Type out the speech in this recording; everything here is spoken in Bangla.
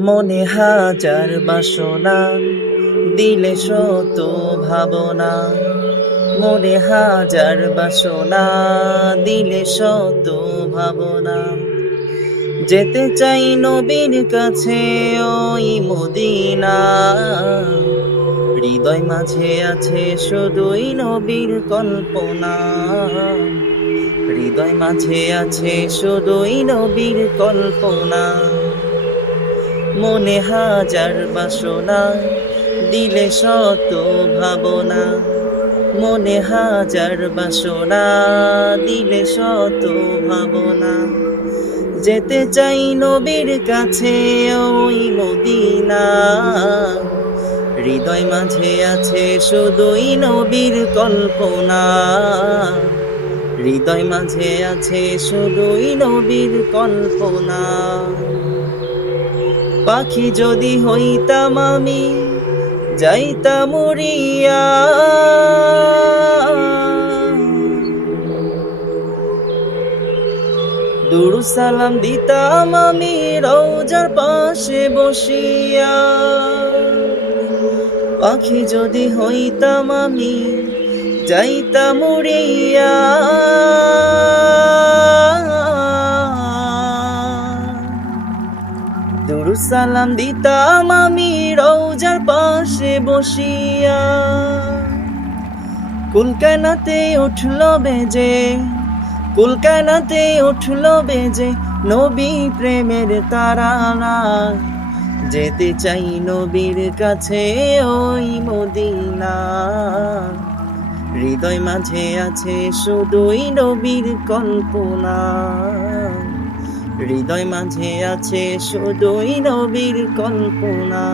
মনে হাজার বাসনা, দিলে শত ভাবনা। মনে হাজার বাসনা, দিলে শত ভাবনা। যেতে চাই নবীর কাছে ওই মদিনা। হৃদয় মাঝে আছে শুধুই নবীর কল্পনা। হৃদয় মাঝে আছে শুধুই নবীর কল্পনা। মনে হাজার বাসনা, দিলে শত ভাবনা। মনে হাজার বাসনা, দিলে শত ভাবনা। যেতে চাই নবীর কাছে ওই মদিনা। হৃদয় মাঝে আছে শুধুই নবীর কল্পনা। হৃদয় মাঝে আছে শুধুই নবীর কল্পনা। পাখি যদি হইতাম আমি, যাইতাম উড়িয়া। দুরুদ সালাম দিতাম আমি রওজার পাশে বসিয়া। পাখি যদি হইতাম আমি, যাইতাম উড়িয়া। দুরুদ সালাম দিতাম আমি রওজার পাশে বসিয়া। কুলকানাতে উঠল বেজে, কুলকানাতে উঠল বেজে নবী প্রেমের তারানা। যেতে চাই নবীর কাছে ওই মদিনা। হৃদয় মাঝে আছে শুধুই নবীর কল্পনা। হৃদয় মাঝে আছে শুধুই নবীর কল্পনা।